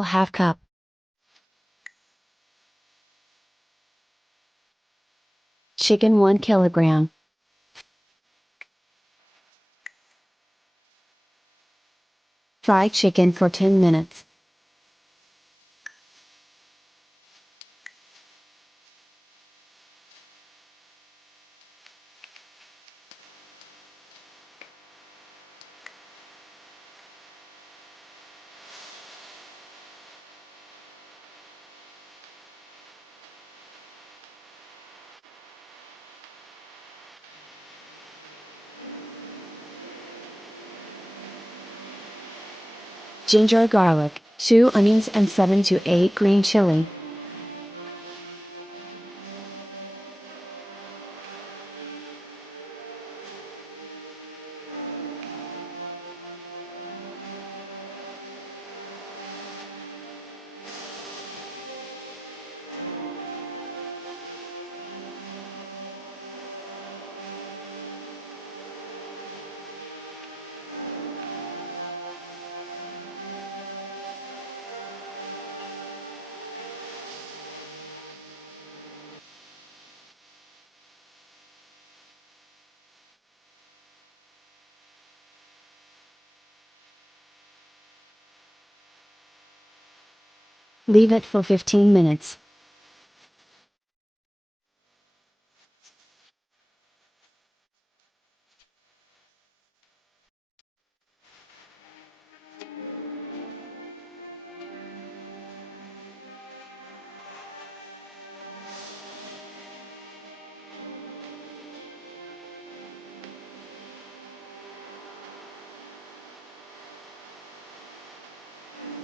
oil ½ cup. Chicken 1 kilogram. Fry chicken for 10 minutes. Ginger garlic, 2 onions and 7 to 8 green chili. Leave it for 15 minutes.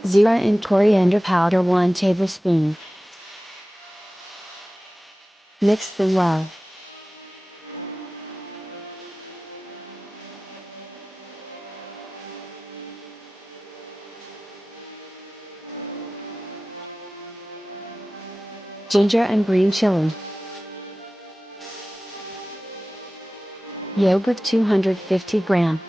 Zira and coriander powder 1 tablespoon. Mix them well. Ginger and green chili. Yogurt 250 gram.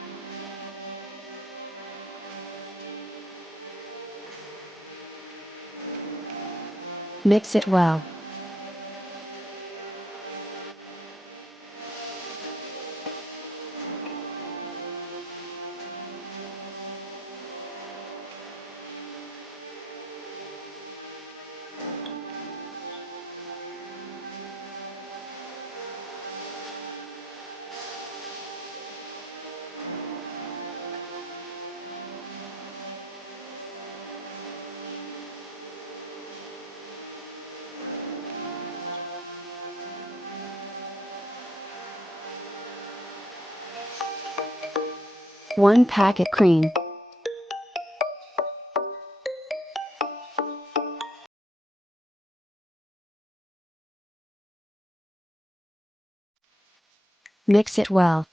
Mix it well. One packet cream. Mix it well.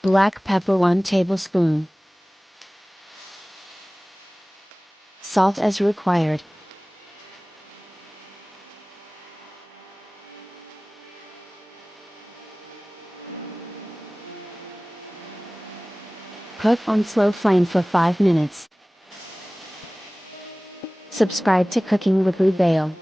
Black pepper 1 tablespoon. Salt as required. Cook on slow flame for 5 minutes. Subscribe to Cooking with Lou Bale.